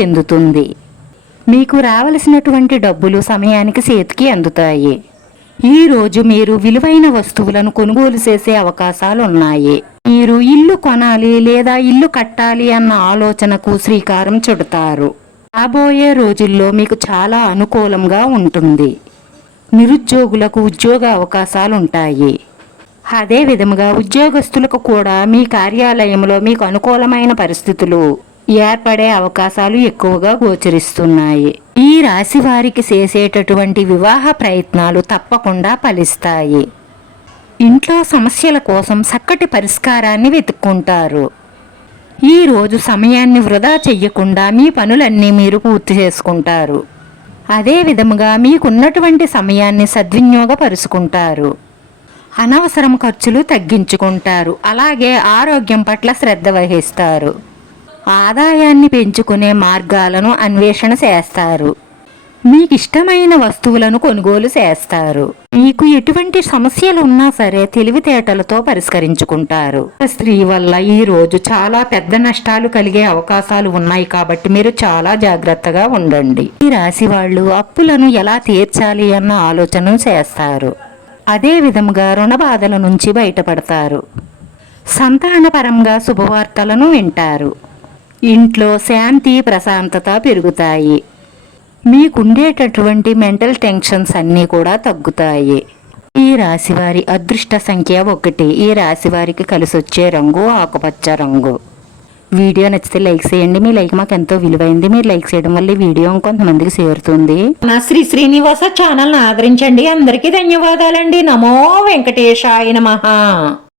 చెందుతుంది. మీకు రావలసినటువంటి డబ్బులు సమయానికి చేతికి అందుతాయి. ఈ రోజు మీరు విలువైన వస్తువులను కొనుగోలు చేసే అవకాశాలు ఉన్నాయి మీరు ఇల్లు కొనాలి లేదా ఇల్లు కట్టాలి అన్న ఆలోచనకు శ్రీకారం చుడతారు. రాబోయే రోజుల్లో మీకు చాలా అనుకూలంగా ఉంటుంది. నిరుద్యోగులకు ఉద్యోగ అవకాశాలుంటాయి. అదే విధముగా ఉద్యోగస్తులకు కూడా మీ కార్యాలయంలో మీకు అనుకూలమైన పరిస్థితులు ఏర్పడే అవకాశాలు ఎక్కువగా గోచరిస్తున్నాయి. ఈ రాశి వారికి చేసేటటువంటి వివాహ ప్రయత్నాలు తప్పకుండా ఫలిస్తాయి. ఇంట్లో సమస్యల కోసం చక్కటి పరిష్కారాన్ని వెతుక్కుంటారు. ఈరోజు సమయాన్ని వృధా చెయ్యకుండా మీ పనులన్నీ మీరు పూర్తి చేసుకుంటారు. అదే విధముగా మీకున్నటువంటి సమయాన్ని సద్వినియోగపరుచుకుంటారు. అనవసరం ఖర్చులు తగ్గించుకుంటారు. అలాగే ఆరోగ్యం పట్ల శ్రద్ధ వహిస్తారు. ఆదాయాన్ని పెంచుకునే మార్గాలను అన్వేషణ చేస్తారు. మీకు ఇష్టమైన వస్తువులను కొనుగోలు చేస్తారు. మీకు ఎటువంటి సమస్యలు ఉన్నా సరే తెలివితేటలతో పరిష్కరించుకుంటారు. స్త్రీ వల్ల ఈ రోజు చాలా పెద్ద నష్టాలు కలిగే అవకాశాలు ఉన్నాయి కాబట్టి మీరు చాలా జాగ్రత్తగా ఉండండి. ఈ రాశి వాళ్ళు అప్పులను ఎలా తీర్చాలి అన్న ఆలోచన చేస్తారు. అదే విధముగా రుణ బాధల నుంచి బయటపడతారు. సంతానపరంగా శుభవార్తలను వింటారు. ఇంట్లో శాంతి ప్రశాంతత పెరుగుతాయి. మీకుండేటటువంటి మెంటల్ టెన్షన్స్ అన్నీ కూడా తగ్గుతాయి. ఈ రాశివారి అదృష్ట సంఖ్య ఒకటి. ఈ రాశివారికి కలిసి వచ్చే రంగు ఆకుపచ్చ రంగు. వీడియో నచ్చితే లైక్ చేయండి. మీ లైక్ మాకు ఎంతో విలువైంది. మీరు లైక్ చేయడం వల్ల వీడియో కొంతమందికి చేరుతుంది. నా శ్రీ శ్రీనివాస ఛానల్ ఆదరించండి. అందరికీ ధన్యవాదాలండి. నమో వెంకటేశాయ నమః.